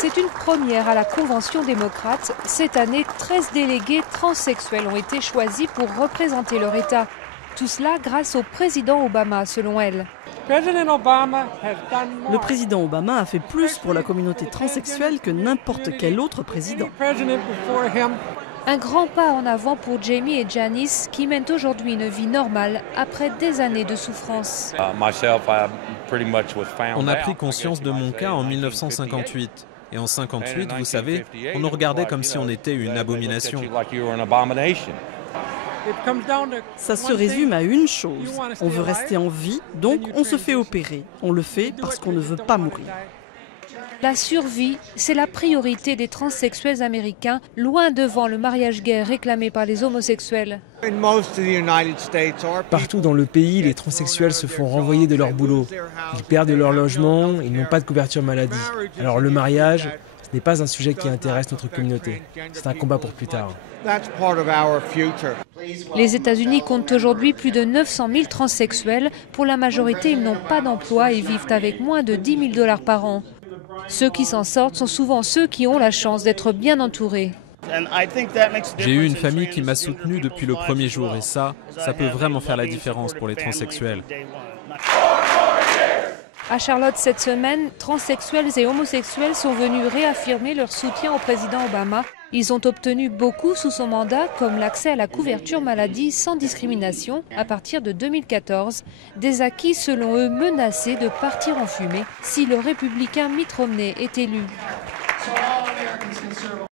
C'est une première à la Convention démocrate. Cette année, 13 délégués transsexuels ont été choisis pour représenter leur État. Tout cela grâce au président Obama, selon elle. Le président Obama a fait plus pour la communauté transsexuelle que n'importe quel autre président. Un grand pas en avant pour Jamie et Janice qui mènent aujourd'hui une vie normale après des années de souffrance. On a pris conscience de mon cas en 1958. Et en 1958, vous savez, on nous regardait comme si on était une abomination. Ça se résume à une chose. On veut rester en vie, donc on se fait opérer. On le fait parce qu'on ne veut pas mourir. La survie, c'est la priorité des transsexuels américains, loin devant le mariage gay réclamé par les homosexuels. Partout dans le pays, les transsexuels se font renvoyer de leur boulot. Ils perdent leur logement, ils n'ont pas de couverture maladie. Alors le mariage, ce n'est pas un sujet qui intéresse notre communauté. C'est un combat pour plus tard. Les États-Unis comptent aujourd'hui plus de 900 000 transsexuels. Pour la majorité, ils n'ont pas d'emploi et vivent avec moins de 10 000 $ par an. Ceux qui s'en sortent sont souvent ceux qui ont la chance d'être bien entourés. J'ai eu une famille qui m'a soutenu depuis le premier jour et ça peut vraiment faire la différence pour les transsexuels. À Charlotte cette semaine, transsexuels et homosexuels sont venus réaffirmer leur soutien au président Obama. Ils ont obtenu beaucoup sous son mandat, comme l'accès à la couverture maladie sans discrimination à partir de 2014. Des acquis selon eux menacés de partir en fumée si le républicain Mitt Romney est élu.